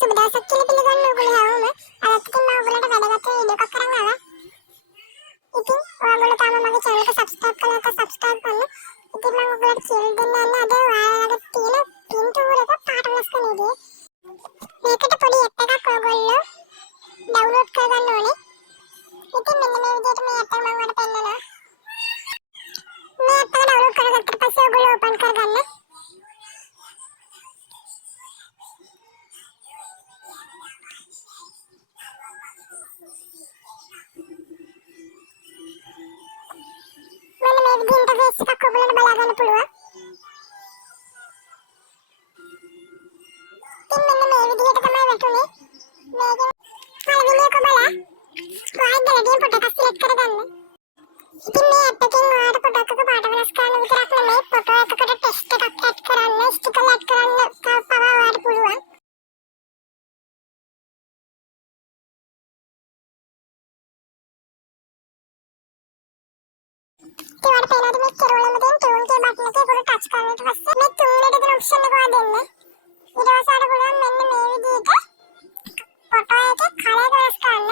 සුබ දවසක් කියලා පිළිගන්න ඕගොල්ලෝ හැමෝම. අදත් ඉතින් මම ඔයගොල්ලන්ට වැදගත් වීඩියෝ එකක් කරන් ආවා. ඉතින් ඔයගොල්ලෝ තාම මගේ channel එක subscribe කරලා නැත්නම් subscribe කරන්න. ඉතින් මම ඔයගොල්ලන්ට කියලා දෙන්න යන්නේ අද ඔයාලගේ තියෙන පින්තූර එක පාට වෙනස් කරන විදිය. මේකට පොඩි app එකක් ඔයගොල්ලෝ download කරගන්න ඕනේ. ඉතින් මෙන්න මේ විදිහට මේ app එක මම ඔයාලට පෙන්නනවා. මේ app එක download කරගත්තට පස්සේ ඔයගොල්ලෝ open කරගන්න. මෙන්න මේ විදිහට interface එකක් ඔයගොල්ලන්ට බලා ගන්න පුළුවන්. ඉතින් මෙන්න මේ විදිහට තමයි වැටුනේ. මේකෙන් පළවෙනි එක බලලා slide වලදී ෆොටෝ එකක් select කරගන්න. ඉතින් මේ app එකෙන් ඔයාලට ෆොටෝ එකක පාට වෙනස් කරන්න විතරක් නෙමෙයි ෆොටෝ එකකට ටෙක්ස්ට් එකක් ඇඩ් කරන්න, ස්ටිකර් ඇඩ් කරන්න පවා ඔයාලට පුළුවන්. ඒවට පේනවාද මේ කෙරවලම තියෙන ටූල් කේ බටන් එකේ පොඩි ටච් කරනට පස්සේ මේ තුන්වෙනි දෙන ඔප්ෂන් එක වදින්න. ඊට පස්සේ අර පුළුවන් මෙන්න මේ විදිහට ෆොටෝ එකේ කලර් වෙනස් කරන්න.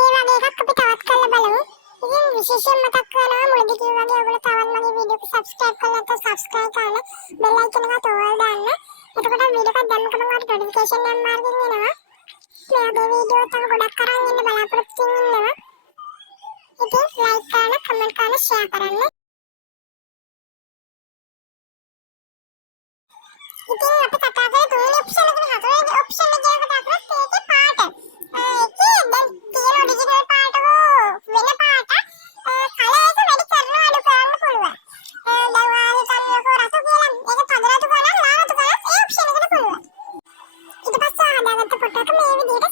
ඒ වගේ එකක් අපි තවත් කරලා බලමු. ඉතින් විශේෂයෙන් මතක් කරනවා මුලදී කිව්වා වගේ ඔයගොල්ලෝ තවත් මගේ වීඩියෝ එක subscribe කරලා නැත්නම් subscribe කරලා bell icon එක තෝරලා දාන්න. එතකොට වීඩියෝ එකක් දැම්ම ගමන් ඔයාලට notification එක මාර්ගෙන් එනවා. මේ වගේ වීඩියෝ තව ගොඩක් කරන් ඉන්න බලාපොරොත්තු වෙනවා. ඉතින් like කරන්න, comment කරන්න, share කරන්න. ඉතින් අපි කතා කරේ තුන්වෙනි ඔප්ෂන් එකනේ. හතරවෙනි ඔප්ෂන් එක ගැන කතා කරත් ඒකේ පාට. ඒකේ දැන් තියෙන ඔරිජිනල් පාට වෙන පාට කලර් එක වැඩි කරනවා අඩු කරන්න පුළුවන්. දැන් ඔයාලා හිතන්නකෝ රතු කියලා. ඒක තද රතු කරන්න, ලාල් රතු කරන්න ඒ ඔප්ෂන් එකට පුළුවන්. ඊට පස්සේ හදාගත්ත ෆොටෝ එක මේ විදිහට